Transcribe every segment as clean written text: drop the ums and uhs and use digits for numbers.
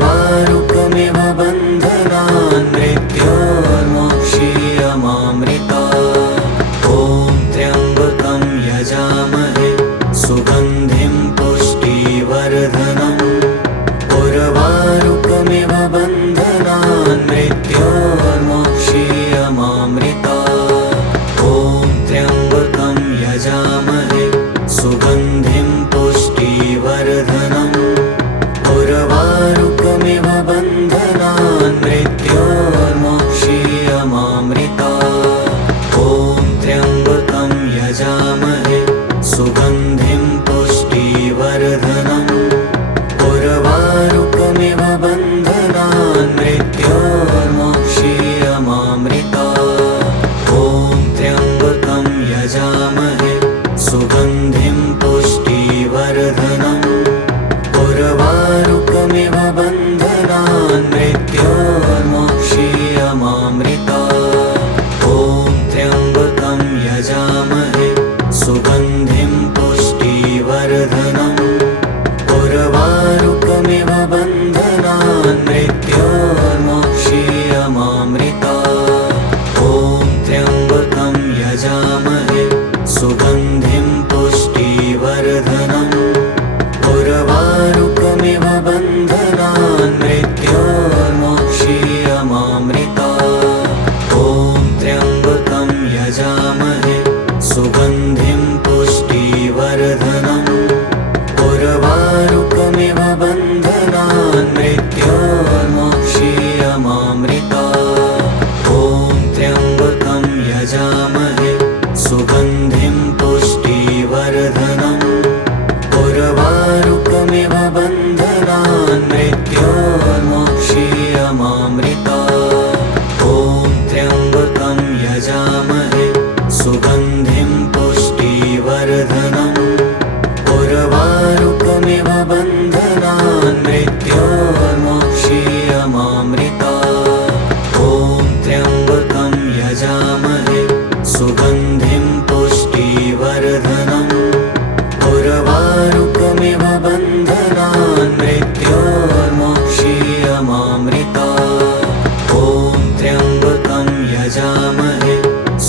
उर्वारुकमिव बन्धनान् मृत्योर्मोक्षीयमामृतात्। ॐ त्र्यम्बकं यजामहे सुगन्धिं पुष्टिवर्धनम्। उर्वारुकमिव बन्धनान् मृत्योर्मोक्षीयमामृतात्। ॐ त्र्यम्बकं यजामहे सुगन्धिं पुष्टिवर्धनम्। उर्वारुकमिव बन्धनान् मृत्योर्मोक्षीयमामृतात्। ॐ त्र्यम्बकं यजामहे सुगन्धिं पुष्टिवर्धनम्। उर्वारुकमिव बन्धनान् मृत्योर्मोक्षीयमामृतात्। ॐ त्र्यम्बकं यजामहे सुगन्धिं पुष्टिवर्धनम्। उर्वारुकमिव बन्धनान् मृत्योर्मोक्षीयमामृतात्। ॐ त्र्यम्बकं यजामहे सुगन्धिं पुष्टिवर्धनम्। उर्वारुकमिव बन्धनान् मृत्योर्मोक्षीयमामृतात्। ॐ त्र्यम्बकं यजामहे सुगन्धिं पुष्टिवर्धनम्। उर्वारुकमिव बन्धनान् मृत्योर्मोक्षीयमामृतात्। ॐ त्र्यम्बकं यजामहे सुगन्धिं पुष्टिवर्धनम्। उर्वारुकमिव बन्धनान् मृत्योर्मोक्षीयमामृतात्। ॐ त्र्यम्बकं यजामहे सुगन्धिं पुष्टिवर्धनम्। उर्वारुकमिव बन्धनान् मृत्योर्मोक्षीयमामृतात्। ॐ त्र्यम्बकं यजामहे सुगन्धिं पुष्टिवर्धनम्। उर्वारुकमिव बन्धनान् मृत्योर्मोक्षीयमामृतात्। ॐ त्र्यम्बकं यजामहे सुगन्धिं पुष्टिवर्धनम्। उर्वारुकमिव बन्धनान् मृत्योर्मोक्षीयमामृतात्। ॐ त्र्यम्बकं यजामहे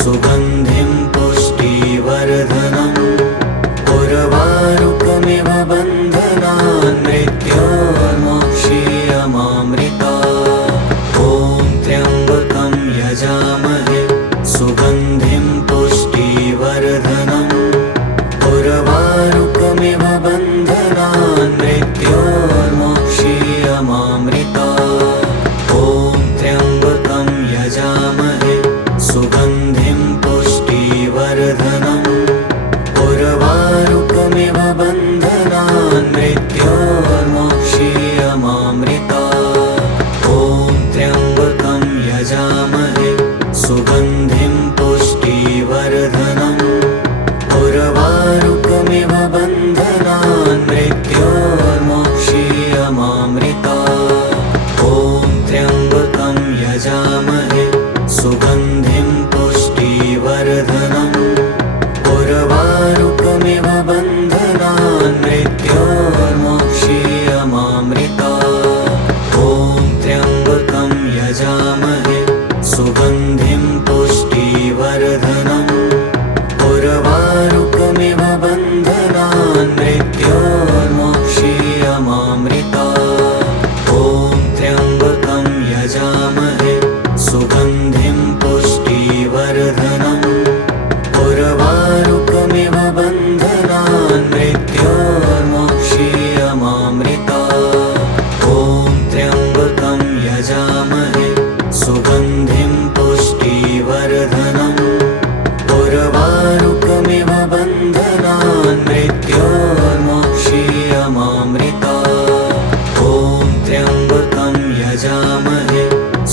सुगन्धिं पुष्टिवर्धनम्। उर्वारुकमिव बन्धनान् मृत्योर्मोक्षीयमामृतात्। ॐ त्र्यम्बकं यजामहे सुगन्धिं पुष्टिवर्धनम्। उर्वारुकमिव बन्धनान् मृत्योर्मोक्षीयमामृतात्। ॐ त्र्यम्बकं यजामहे सुगन्धिं पुष्टिवर्धनम्। उर्वारुकमिव बन्धनान् मृत्योर्मोक्षीयमामृतात्। ॐ त्र्यम्बकं यजामहे सुगन्धिं पुष्टिवर्धनम्। उर्वारुकमिव बन्धनान् मृत्योर्मोक्षीयमामृतात्। ॐ त्र्यम्बकं यजामहे सुगन्धिं पुष्टिवर्धनम्। उर्वारुकमिव बन्धनान् मृत्योर्मोक्षीयमामृतात्। ॐ त्र्यम्बकं यजामहे सुगन्धिं पुष्टिवर्धनम्। उर्वारुकमिव बन्धनान् मृत्योर्मोक्षीयमामृतात्। ॐ त्र्यम्बकं यजामहे सुगन्धिं पुष्टिवर्धनम्। उर्वारुकमिव बन्धनान् मृत्योर्मोक्षीयमामृतात्। ॐ त्र्यम्बकं यजामहे सुगन्धिं पुष्टिवर्धनम्। उर्वारुकमिव बन्धनान् मृत्योर्मोक्षीयमामृतात्। ॐ त्र्यम्बकं यजामहे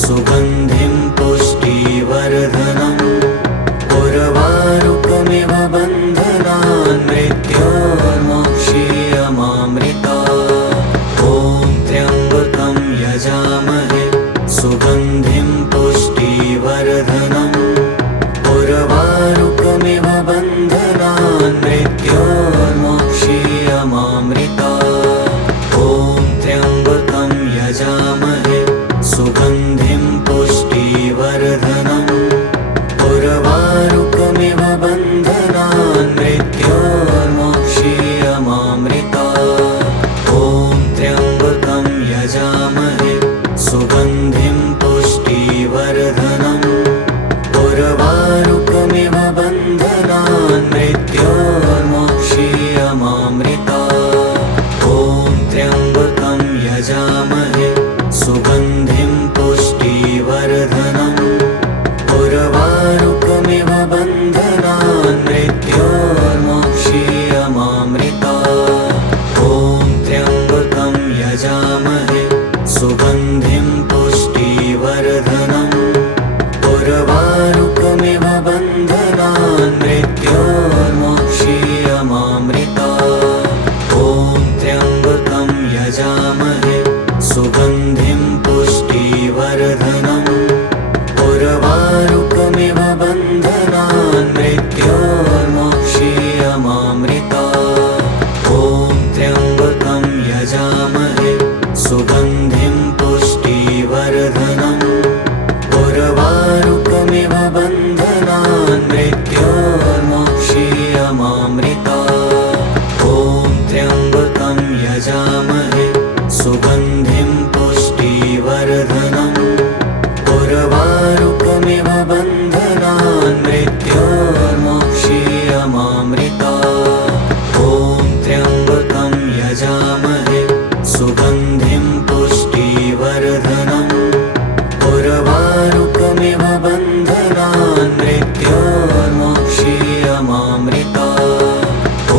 सुगन्धिं पुष्टिवर्धनम्। उर्वारुकमिव बन्धनान् मृत्योर्मोक्षीयमामृतात्। ॐ त्र्यम्बकं यजामहे सुगन्धिं पुष्टिवर्धनम्। उर्वारुकमिव बन्धनान् मृत्योर्मोक्षीयमामृतात्। ॐ त्र्यम्बकं यजामहे सुगन्धिं पुष्टिवर्धनम् उर्वारुकमिव बन्धनान् मृत्योर्मोक्षीयमामृतात्। ॐ त्र्यम्बकं यजामहे सुगन्धिं पुष्टिवर्धनम् उर्वारुकमिव बन्धनान् मृत्योर्मोक्षीयमामृतात्। ॐ त्र्यम्बकं यजामहे सुगन्धिं पुष्टिवर्धनम् उर्वारुकमिव बन्धनान् मृत्योर्मोक्षीयमामृतात्। ॐ त्र्यम्बकं यजामहे सुगन्धिं पुष्टिवर्धनम् उर्वारुकमिव बन्धनान् मृत्योर्मोक्षीयमामृतात्। ॐ त्र्यम्बकं यजामहे सुगन्धिं पुष्टिवर्धनम् उर्वारुकमिव बन्धनान् मृत्योर्मोक्षीयमामृतात्। ॐ त्र्यम्बकं यजामहे सुगन्धिं पुष्टिवर्धनम् उर्वारुकमिव बन्धनान् मृत्योर्मोक्षीयमामृतात्। ॐ त्र्यम्बकं यजामहे सुगन्धिं पुष्टिवर्धनम् उर्वारुकमिव बन्धनान् मृत्योर्मोक्षीयमामृतात्। ॐ त्र्यम्बकं यजामहे सुगन्धिं पुष्टिवर्धनम् उर्वारुकमिव बन्धनान् मृत्योर्मोक्षीयमामृतात्। ॐ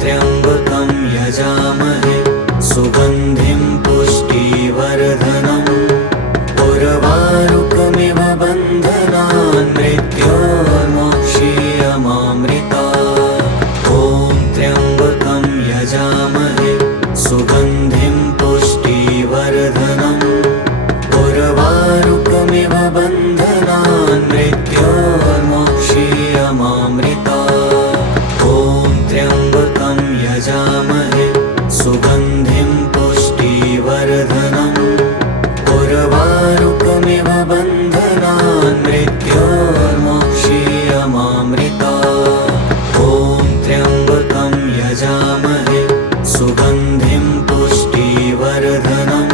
त्र्यम्बकं यजामहे सुगन्धिं पुष्टिवर्धनम् उर्वारुकमिव बन्धनान् मृत्योर्मोक्षीयमामृतात्। ॐ त्र्यम्बकं यजामहे सुगन्धिं पुष्टिवर्धनम् उर्वारुकमिव बन्धनान् मृत्योर्मोक्षीयमामृतात्। ॐ त्र्यम्बकं यजामहे सुगन्धिं पुष्टिवर्धनम् उर्वारुकमिव बन्धनान् मृत्योर्मोक्षीयमामृतात्। ॐ त्र्यम्बकं यजामहे सुगन्धिं पुष्टिवर्धनम्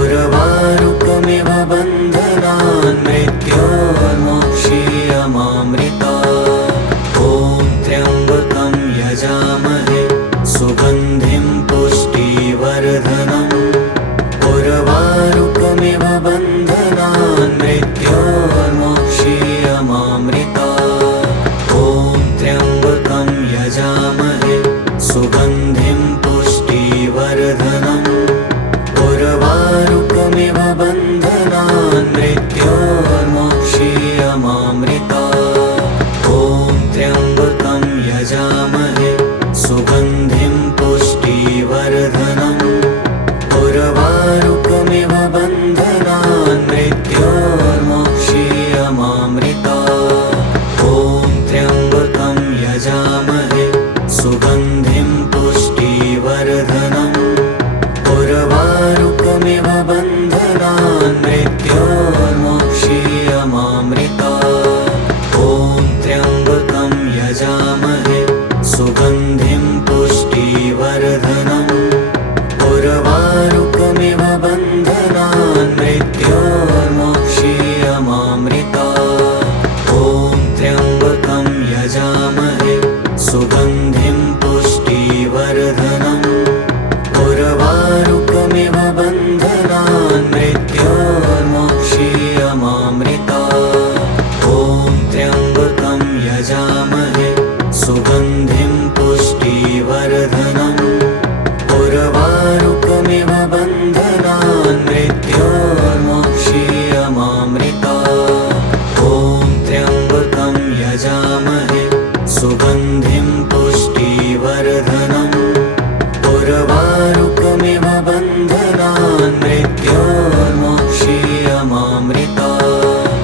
उर्वारुकमिव बन्धनान् मृत्योर्मोक्षीयमामृतात्। ॐ त्र्यम्बकं यजामहे सुगन्धिं पुष्टिवर्धनम् उर्वारुकमिव बन्धनान् मृत्योर्मोक्षीयमामृतात्। ॐ त्र्यम्बकं यजामहे सुगन्धिं पुष्टिवर्धनम् उर्वारुकमिव बन्धनान् मृत्योर्मोक्षीयमामृतात्। ॐ त्र्यम्बकं यजामहे सुगन्धिं पुष्टिवर्धनम् उर्वारुकमिव बन्धनान् मृत्योर्मोक्षीयमामृतात्। ॐ त्र्यम्बकं यजामहे सुगन्धिं पुष्टिवर्धनम् उर्वारुकमिव बन्धनान् मृत्योर्मोक्षीयमामृतात्। ॐ त्र्यम्बकं यजामहे सुगन्धिं पुष्टिवर्धनम् उर्वारुकमिव बन्धनान् मृत्योर्मोक्षीयमामृतात्। ॐ त्र्यम्बकं यजामहे सुगन्धिं पुष्टिवर्धनम् उर्वारुकमिव बन्धनान् मृत्योर्मोक्षीयमामृतात्। ॐ त्र्यम्बकं यजामहे सुगन्धिं पुष्टिवर्धनम् उर्वारुकमिव बन्धनान् मृत्योर्मोक्षीयमामृतात्। ॐ त्र्यम्बकं यजामहे सुगन्धिं पुष्टिवर्धनम् उर्वारुकमिव बन्धनान् मृत्योर्मोक्षीयमामृतात्।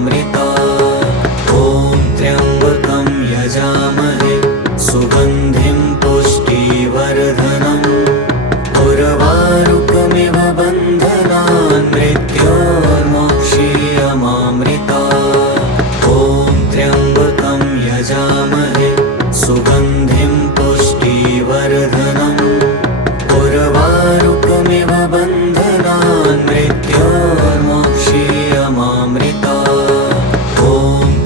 ॐ त्र्यम्बकं यजामहे सुगन्धिं पुष्टिवर्धनम् उर्वारुकमिव बन्धनान् मृत्योर्मोक्षीयमामृतात्। ॐ त्र्यम्बकं यजामहे सुगन्धिं पुष्टिवर्धनम् उर्वारुकमिव बन्धनान् मृत्योर्मोक्षीयमामृतात्। ॐ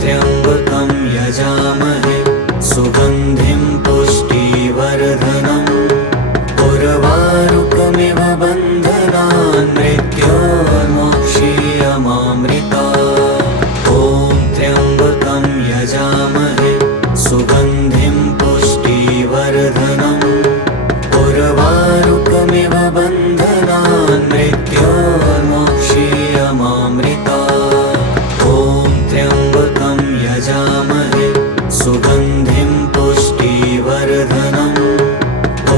त्र्यम्बकं यजामहे सुगन्धिं पुष्टिवर्धनम् उर्वारुकमिव बन्धनान् मृत्योर्मोक्षीयमामृतात्। ॐ त्र्यम्बकं यजामहे सुगन्धिं पुष्टिवर्धनम् उर्वारुकमिव बन्धनान् मृत्योर्मोक्षीयमामृतात्। ॐ त्र्यम्बकं यजामहे सुगन्धिं पुष्टिवर्धनम्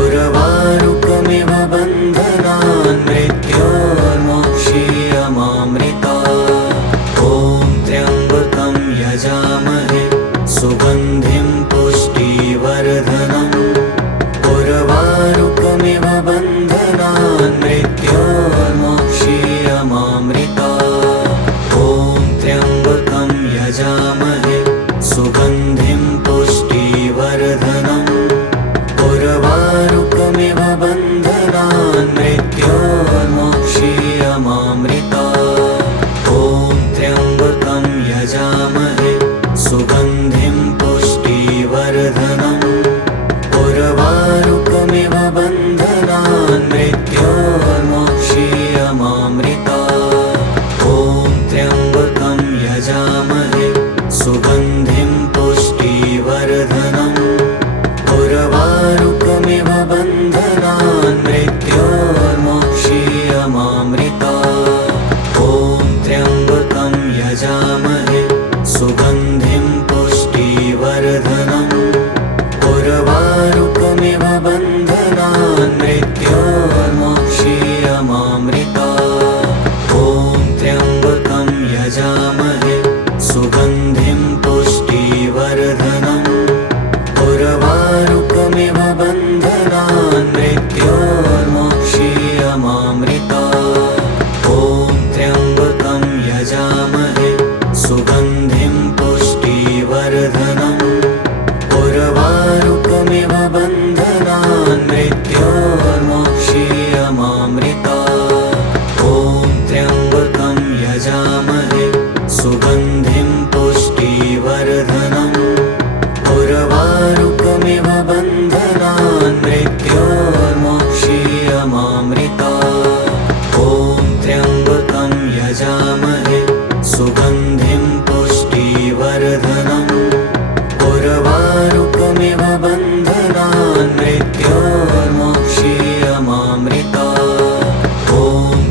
उर्वारुकमिव बन्धनान् मृत्योर्मोक्षीयमामृतात्। ॐ त्र्यम्बकं यजामहे सुगन्धिं पुष्टिवर्धनम् उर्वारुकमिव बन्धनान् मृत्योर्मोक्षीयमामृतात्। ॐ त्र्यम्बकं यजामहे सुगन्धिं पुष्टिवर्धनम् उर्वारुकमिव बन्धनान् मृत्योर्मोक्षीयमामृतात्। ॐ त्र्यम्बकं यजामहे सुगन्धिं पुष्टिवर्धनम् उर्वारुकमिव बन्धनान् मृत्योर्मोक्षीयमामृतात्। ॐ त्र्यम्बकं यजामहे सुगन्धिं पुष्टिवर्धनम् उर्वारुकमिव बन्धनान् मृत्योर्मोक्षीयमामृतात्। ॐ त्र्यम्बकं यजामहे सुगन्धिं पुष्टिवर्धनम् उर्वारुकमिव बन्धनान् मृत्योर्मोक्षीयमामृतात्। ॐ त्र्यम्बकं यजामहे सुगन्धिं पुष्टिवर्धनम् उर्वारुकमिव बन्धनान् मृत्योर्मोक्षीयमामृतात्। ॐ त्र्यम्बकं यजामहे सुगन्धिं पुष्टिवर्धनम् उर्वारुकमिव बन्धनान् मृत्योर्मोक्षीयमामृतात्। ॐ त्र्यम्बकं यजामहे सुगन्धिं पुष्टिवर्धनम् उर्वारुकमिव बन्धनान् मृत्योर्मोक्षीयमामृतात्। ॐ त्र्यम्बकं यजामहे सुगन्धिं पुष्टिवर्धनम् उर्वारुकमिव बन्धनान् मृत्योर्मोक्षीयमामृतात्। ॐ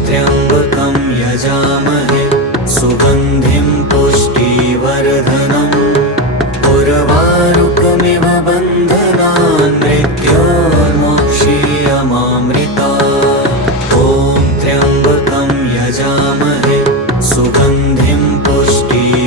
त्र्यम्बकं यजामहे सुगन्धिं पुष्टिवर्धनम् उर्वारुकमिव बन्धनान् मृत्योर्मोक्षीयमामृतात्। ॐ त्र्यम्बकं यजामहे सुगन्धिं पुष्टिवर्धनम्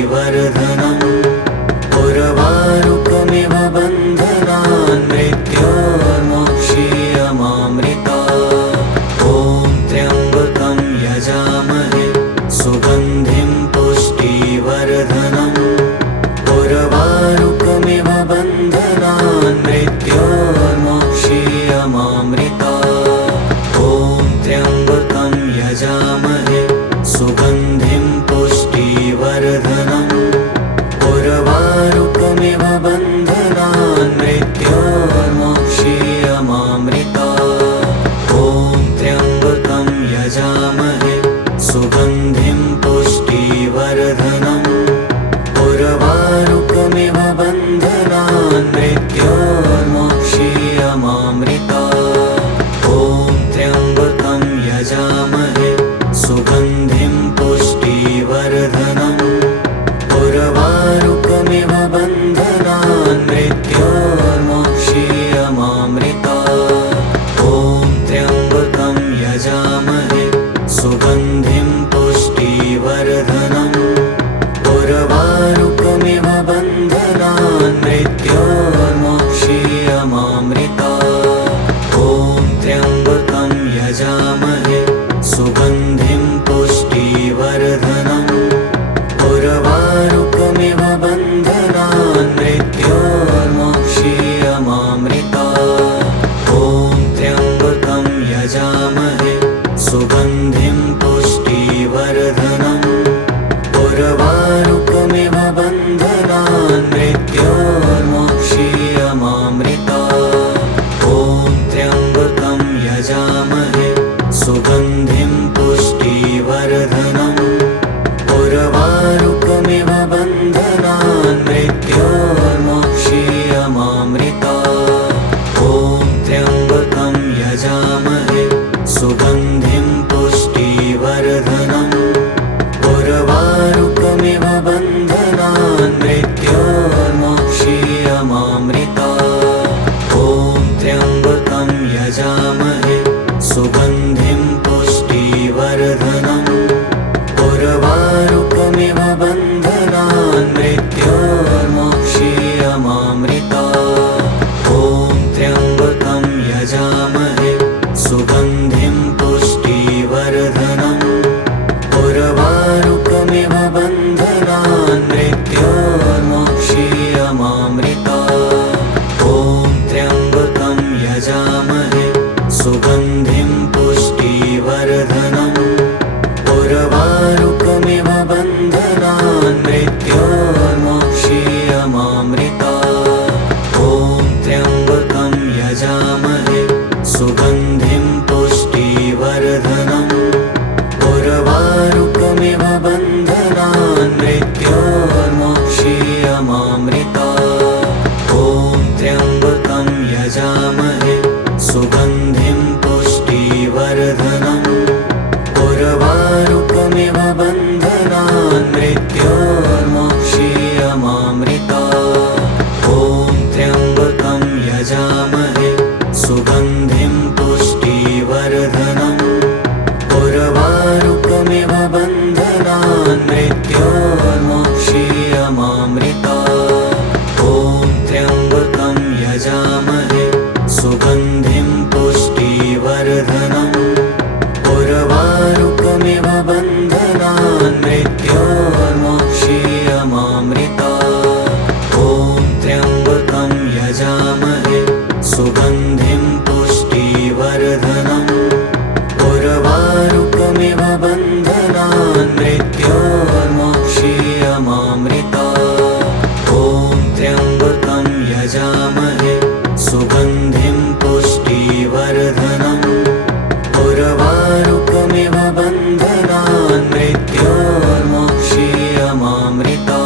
मृत्योर्मोक्षीयमामृता। ॐ त्र्यम्बकं यजामहे सुगन्धिं पुष्टिवर्धनम् उर्वारुकमिव बन्धनान् मृत्योर्मोक्षीयमामृता। ॐ त्र्यम्बकं यजामहे सुगन्धिं पुष्टिवर्धनम् उर्वारुकमिव बन्धनान् मृत्योर्मोक्षीयमामृता। ॐ त्र्यम्बकं यजामहे सुगन्धिं पुष्टिवर्धनम् उर्वारुकमिव बन्धनान् मृत्योर्मोक्षीयमामृता। ॐ त्र्यम्बकं यजामहे सुगन्धिं पुष्टिवर्धनम् उर्वारुकमिव बन्धनान् मृत्योर्मोक्षीयमामृता। ॐ त्र्यम्बकं यजामहे सुगन्धिं पुष्टिवर्धनम् उर्वारुकमिव बन्धनान् मृत्योर्मोक्षीयमामृता। ॐ त्र्यम्बकं यजामहे सुगन्धिं पुष्टिवर्धनम् उर्वारुकमिव बन्धनान् मृत्योर्मोक्षीयमामृता। ॐ त्र्यम्बकं यजामहे सुगन्धिं पुष्टिवर्धनम् उर्वारुकमिव बन्धनान् मृत्योर्मोक्षीयमामृता। ॐ त्र्यम्बकं यजामहे सुगन्धिं पुष्टिवर्धनम् उर्वारुकमिव बन्धनान् मृत्योर्मोक्षीयमामृता।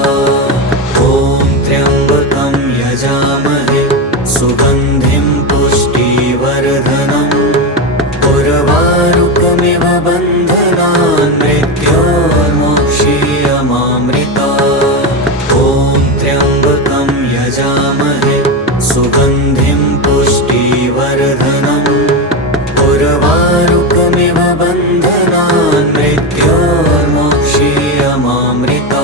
ॐ त्र्यम्बकं यजामहे सुगन्धिं पुष्टिवर्धनम् उर्वारुकमिव बन्धनान् मृत्योर्मोक्षीयमामृता। ॐ त्र्यम्बकं यजामहे सुगन्धिं पुष्टिवर्धनम् उर्वारुकमिव बन्धनान् मृत्योर्मोक्षीयमामृता।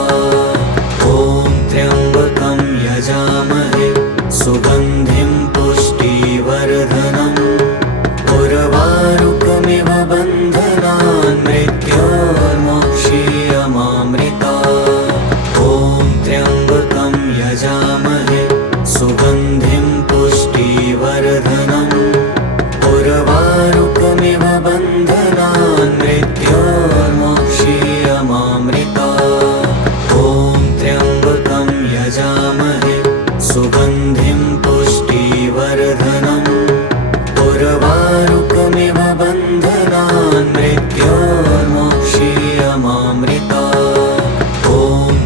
ॐ त्र्यम्बकं यजामहे सुगन्धिं पुष्टिवर्धनम् उर्वारुकमिव बन्धनान् मृत्योर्मोक्षीयमामृता। ॐ त्र्यम्बकं यजामहे सुगन्धिं पुष्टिवर्धनम् उर्वारुकमिव बन्धनान् मृत्योर्मोक्षीयमामृता। ॐ त्र्यम्बकं यजामहे सुगन्धिं पुष्टिवर्धनम् उर्वारुकमिव बन्धनान् मृत्योर्मोक्षीयमामृता। ॐ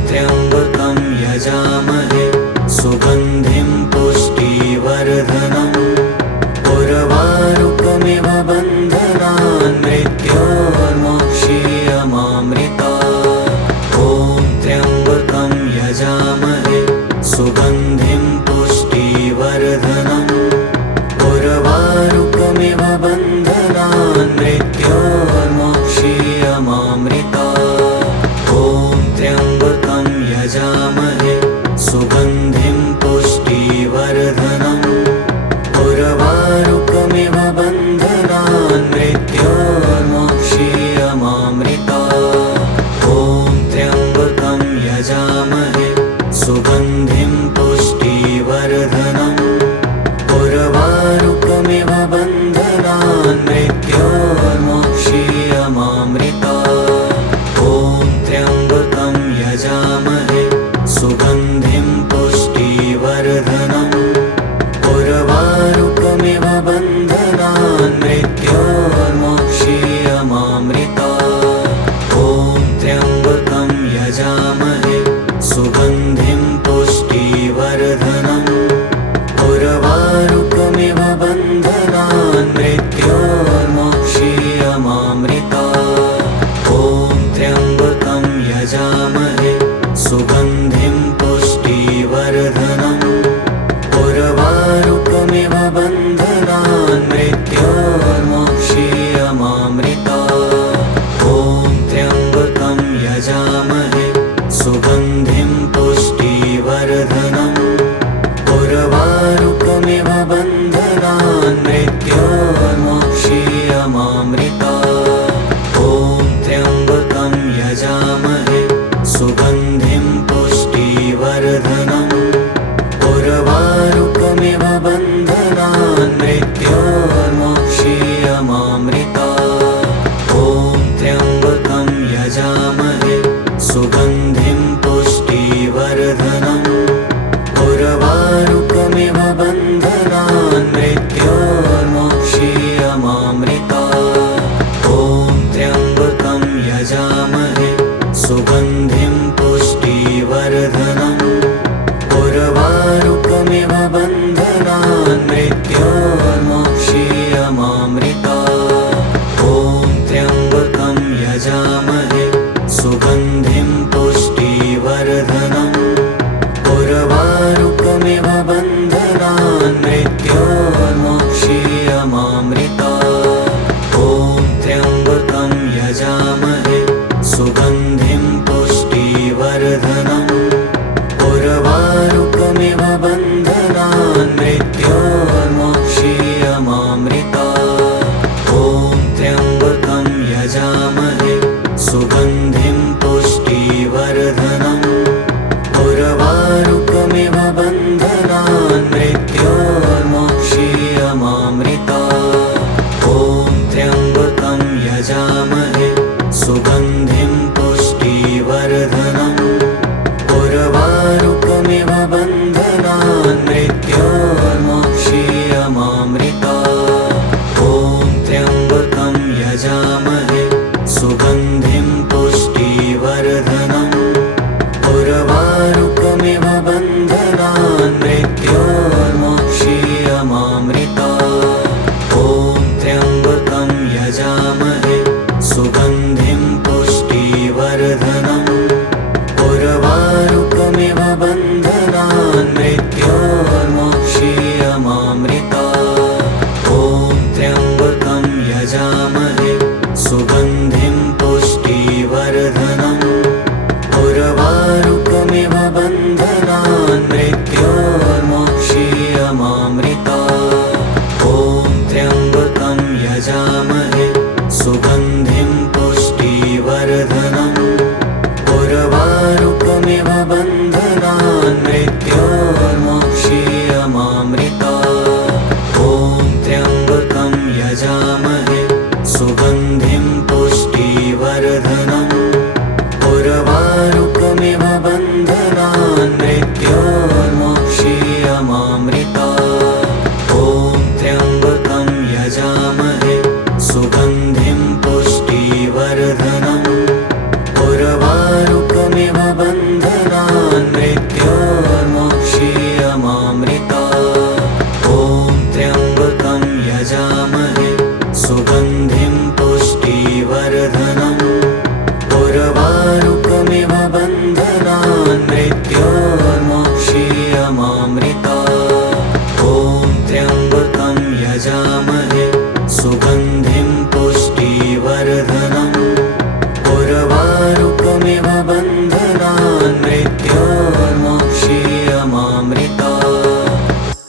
त्र्यम्बकं यजामहे सुगन्धिं पुष्टिवर्धनम् उर्वारुकमिव बन्धनान् मृत्योर्मोक्षीयमामृता। ॐ त्र्यम्बकं यजामहे सुगन्धिं पुष्टिवर्धनम् उर्वारुकमिव बन्धनान् मृत्योर्मोक्षीयमामृता। ॐ त्र्यम्बकं यजामहे सुगन्धिं पुष्टिवर्धनम् उर्वारुकमिव बन्धनान् मृत्योर्मोक्षीयमामृता। ॐ त्र्यम्बकं यजामहे सुगन्धिं पुष्टिवर्धनम् उर्वारुकमिव बन्धनान् मृत्योर्मोक्षीयमामृता। ॐ त्र्यम्बकं यजामहे सुगन्धिं पुष्टिवर्धनम् उर्वारुकमिव बन्धनान् मृत्योर्मोक्षीयमामृता। ॐ त्र्यम्बकं यजामहे सुगन्धिं पुष्टिवर्धनम् उर्वारुकमिव बन्धनान् मृत्योर्मोक्षीयमामृता। ॐ त्र्यम्बकं यजामहे सुगन्धिं पुष्टिवर्धनम् उर्वारुकमिव बन्धनान् मृत्योर्मोक्षीयमामृता। ॐ त्र्यम्बकं यजामहे सुगन्धिं सुगन्धिं पुष्टिवर्धनम् उर्वारुकमिव बन्धनान् मृत्योर्मोक्षीयमामृतात्। ॐ त्र्यम्बकं यजामहे सुगन्धिं पुष्टिवर्धनम् उर्वारुकमिव बन्धनान् मृत्योर्मोक्षीयमामृतात्। ॐ त्र्यम्बकं यजामहे सुगन्धिं पुष्टिवर्धनम् उर्वारुकमिव बन्धनान् मृत्योर्मोक्षीयमामृतात्। ॐ त्र्यम्बकं यजामहे सुगन्धिं पुष्टिवर्धनम् उर्वारुकमिव बन्धनान् मृत्योर्मोक्षीयमामृतात्। ॐ त्र्यम्बकं यजामहे सुगन्धिं पुष्टिवर्धनम् उर्वारुकमिव बन्धनान् मृत्योर्मोक्षीयमामृतात्। ॐ त्र्यम्बकं यजामहे सुगन्धिं पुष्टिवर्धनम् उर्वारुकमिव बन्धनान् मृत्योर्मोक्षीयमामृतात्। ॐ त्र्यम्बकं यजामहे सुगन्धिं पुष्टिवर्धनम् उर्वारुकमिव बन्धनान् मृत्योर्मोक्षीयमामृतात्। ॐ त्र्यम्बकं यजामहे सुगन्धिं पुष्टिवर्धनम् उर्वारुकमिव बन्धनान् मृत्योर्मोक्षीयमामृतात्। ॐ त्र्यम्बकं यजामहे सुगन्धिं पुष्टिवर्धनम् उर्वारुकमिव बन्धनान् मृत्योर्मोक्षीयमामृतात्। ॐ त्र्यम्बकं यजामहे सुगन्धिं पुष्टिवर्धनम् उर्वारुकमिव बन्धनान् मृत्योर्मोक्षीयमामृतात्। ॐ त्र्यम्बकं यजामहे सुगन्धिं पुष्टिवर्धनम् उर्वारुकमिव बन्धनान् मृत्योर्मोक्षीयमामृतात्। ॐ त्र्यम्बकं यजामहे सुगन्धिं पुष्टिवर्धनम् उर्वारुकमिव बन्धनान् मृत्योर्मोक्षीयमामृतात्। ॐ त्र्यम्बकं यजामहे सुगन्धिं पुष्टिवर्धनम् उर्वारुकमिव बन्धनान् मृत्योर्मोक्षीयमामृतात्। ॐ त्र्यम्बकं यजामहे सुगन्धिं पुष्टिवर्धनम् उर्वारुकमिव बन्धनान् मृत्योर्मोक्षीयमामृतात्। ॐ त्र्यम्बकं यजामहे सुगन्धिं पुष्टिवर्धनम् उर्वारुकमिव बन्धनान् मृत्योर्मोक्षीयमामृतात्। ॐ त्र्यम्बकं यजामहे सुगन्धिं पुष्टिवर्धनम् उर्वारुकमिव बन्धनान्